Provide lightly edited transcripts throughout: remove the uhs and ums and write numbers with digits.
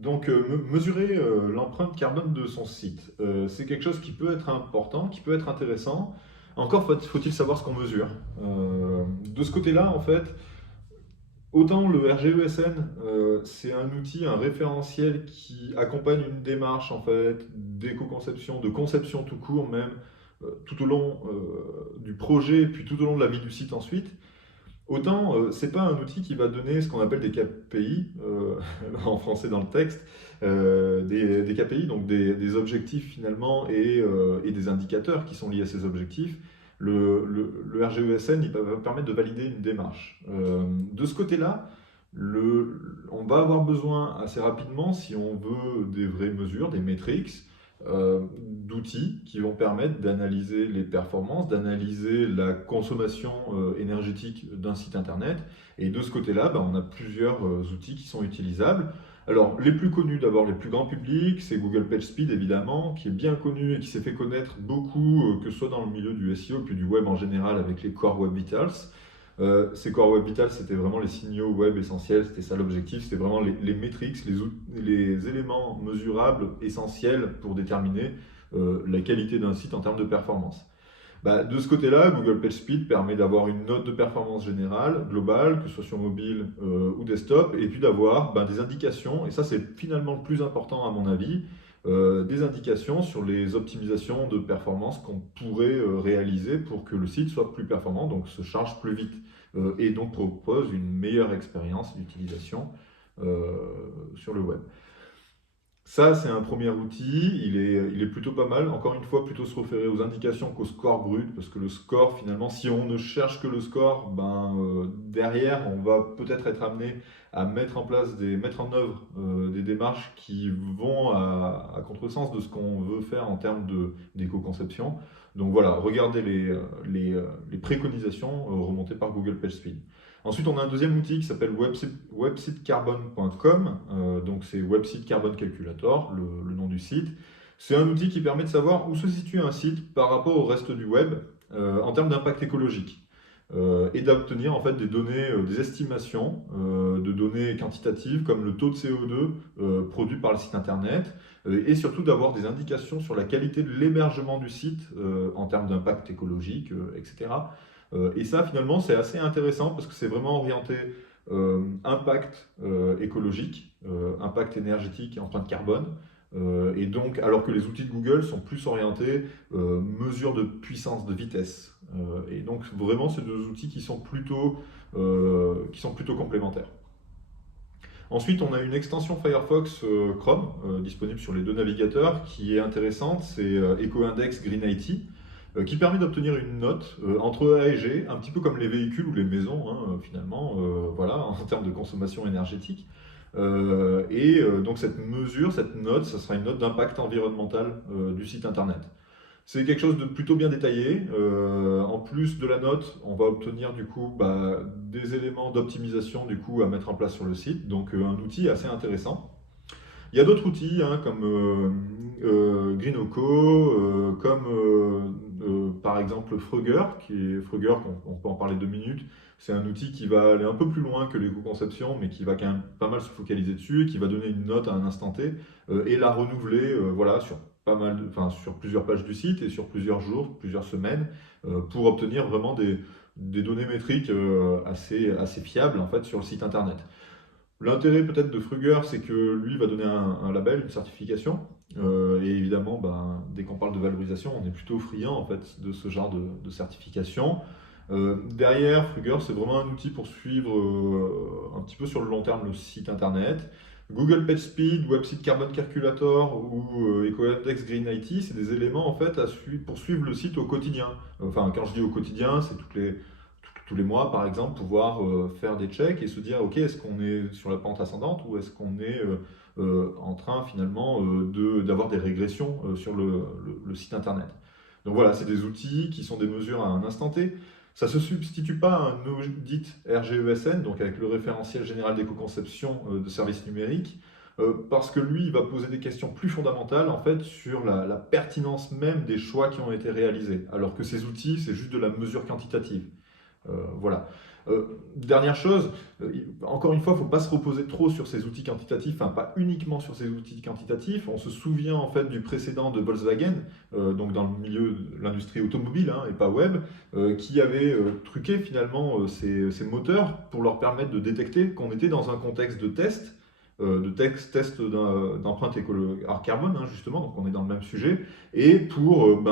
Donc, mesurer l'empreinte carbone de son site, c'est quelque chose qui peut être important, qui peut être intéressant. Encore faut-il savoir ce qu'on mesure. De ce côté-là, en fait, autant le RGESN, c'est un outil, un référentiel qui accompagne une démarche en fait d'éco-conception, de conception tout court même, tout au long du projet, puis tout au long de la vie du site ensuite. Autant, c'est pas un outil qui va donner ce qu'on appelle des KPI, en français dans le texte, des KPI, donc des objectifs finalement et des indicateurs qui sont liés à ces objectifs. Le RGESN, il va permettre de valider une démarche. De ce côté-là, on va avoir besoin assez rapidement, si on veut des vraies mesures, des metrics, d'outils qui vont permettre d'analyser les performances, d'analyser la consommation énergétique d'un site internet. Et de ce côté-là, on a plusieurs outils qui sont utilisables. Alors, les plus connus d'abord, les plus grands publics, c'est Google PageSpeed évidemment, qui est bien connu et qui s'est fait connaître beaucoup, que ce soit dans le milieu du SEO puis du web en général avec les Core Web Vitals. Ces Core Web Vitals, c'était vraiment les signaux web essentiels, c'était ça l'objectif, c'était vraiment les metrics, les éléments mesurables essentiels pour déterminer la qualité d'un site en termes de performance. De ce côté-là, Google PageSpeed permet d'avoir une note de performance générale, globale, que ce soit sur mobile ou desktop, et puis d'avoir des indications, et ça c'est finalement le plus important à mon avis, des indications sur les optimisations de performance qu'on pourrait réaliser pour que le site soit plus performant, donc se charge plus vite, et donc propose une meilleure expérience d'utilisation sur le web. Ça, c'est un premier outil, il est plutôt pas mal. Encore une fois, plutôt se référer aux indications qu'au score brut, parce que le score, finalement, si on ne cherche que le score, derrière, on va peut-être être amené à mettre en œuvre des démarches qui vont à contresens de ce qu'on veut faire en termes d'éco-conception. Donc voilà, regardez les préconisations remontées par Google PageSpeed. Ensuite, on a un deuxième outil qui s'appelle websitecarbon.com, donc c'est Website Carbon Calculator, le nom du site. C'est un outil qui permet de savoir où se situe un site par rapport au reste du web en termes d'impact écologique et d'obtenir en fait des données, des estimations de données quantitatives comme le taux de CO2 produit par le site internet et surtout d'avoir des indications sur la qualité de l'hébergement du site en termes d'impact écologique, etc. Et ça, finalement, c'est assez intéressant parce que c'est vraiment orienté impact écologique, impact énergétique et empreinte carbone. Et donc, alors que les outils de Google sont plus orientés mesure de puissance, de vitesse. Et donc, vraiment, c'est deux outils qui sont plutôt complémentaires. Ensuite, on a une extension Firefox Chrome disponible sur les deux navigateurs qui est intéressante, c'est EcoIndex Green IT qui permet d'obtenir une note entre A et G, un petit peu comme les véhicules ou les maisons, finalement, voilà, en termes de consommation énergétique. Donc cette mesure, cette note, ça sera une note d'impact environnemental du site internet. C'est quelque chose de plutôt bien détaillé. En plus de la note, on va obtenir du coup des éléments d'optimisation du coup à mettre en place sur le site, donc un outil assez intéressant. Il y a d'autres outils comme Greenoco, comme par exemple Frugger, on peut en parler 2 minutes. C'est un outil qui va aller un peu plus loin que l'éco-conception, mais qui va quand même pas mal se focaliser dessus et qui va donner une note à un instant T et la renouveler voilà, sur, sur plusieurs pages du site et sur plusieurs jours, plusieurs semaines, pour obtenir vraiment des données métriques assez fiables en fait, sur le site internet. L'intérêt peut-être de Frugger, c'est que lui va donner un label, une certification. Et évidemment, dès qu'on parle de valorisation, on est plutôt friand en fait, de ce genre de certification. Derrière, Frugger, c'est vraiment un outil pour suivre un petit peu sur le long terme le site internet. Google PageSpeed, Website Carbon Calculator ou EcoIndex Green IT, c'est des éléments en fait pour suivre le site au quotidien. Enfin, quand je dis au quotidien, c'est tous les mois, par exemple, pouvoir faire des checks et se dire, ok, est-ce qu'on est sur la pente ascendante ou est-ce qu'on est en train finalement d'avoir des régressions sur le site internet. Donc voilà, c'est des outils qui sont des mesures à un instant T. Ça ne se substitue pas à un audit RGESN, donc avec le référentiel général d'éco-conception de services numériques. Parce que lui, il va poser des questions plus fondamentales en fait sur la pertinence même des choix qui ont été réalisés, alors que ces outils, c'est juste de la mesure quantitative. Voilà. Dernière chose, encore une fois, il ne faut pas se reposer trop sur ces outils quantitatifs, enfin pas uniquement sur ces outils quantitatifs. On se souvient en fait du précédent de Volkswagen, donc dans le milieu de l'industrie automobile hein, et pas web, qui avait truqué finalement ces moteurs pour leur permettre de détecter qu'on était dans un contexte de test. Test d'empreinte carbone, hein, justement, donc on est dans le même sujet, et pour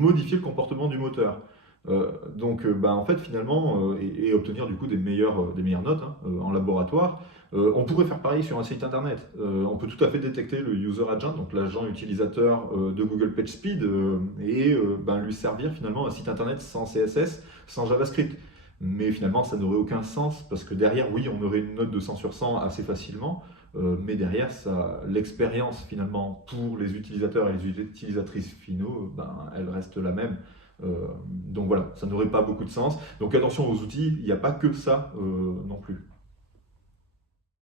modifier le comportement du moteur. En fait, finalement, et obtenir du coup des meilleures notes hein, en laboratoire, on pourrait faire pareil sur un site internet. On peut tout à fait détecter le user agent, donc l'agent utilisateur de Google PageSpeed, lui servir finalement un site internet sans CSS, sans JavaScript. Mais finalement, ça n'aurait aucun sens parce que derrière, oui, on aurait une note de 100 sur 100 assez facilement, mais derrière, l'expérience finalement pour les utilisateurs et les utilisatrices finaux, elle reste la même. Donc voilà, ça n'aurait pas beaucoup de sens. Donc attention aux outils, il n'y a pas que ça non plus.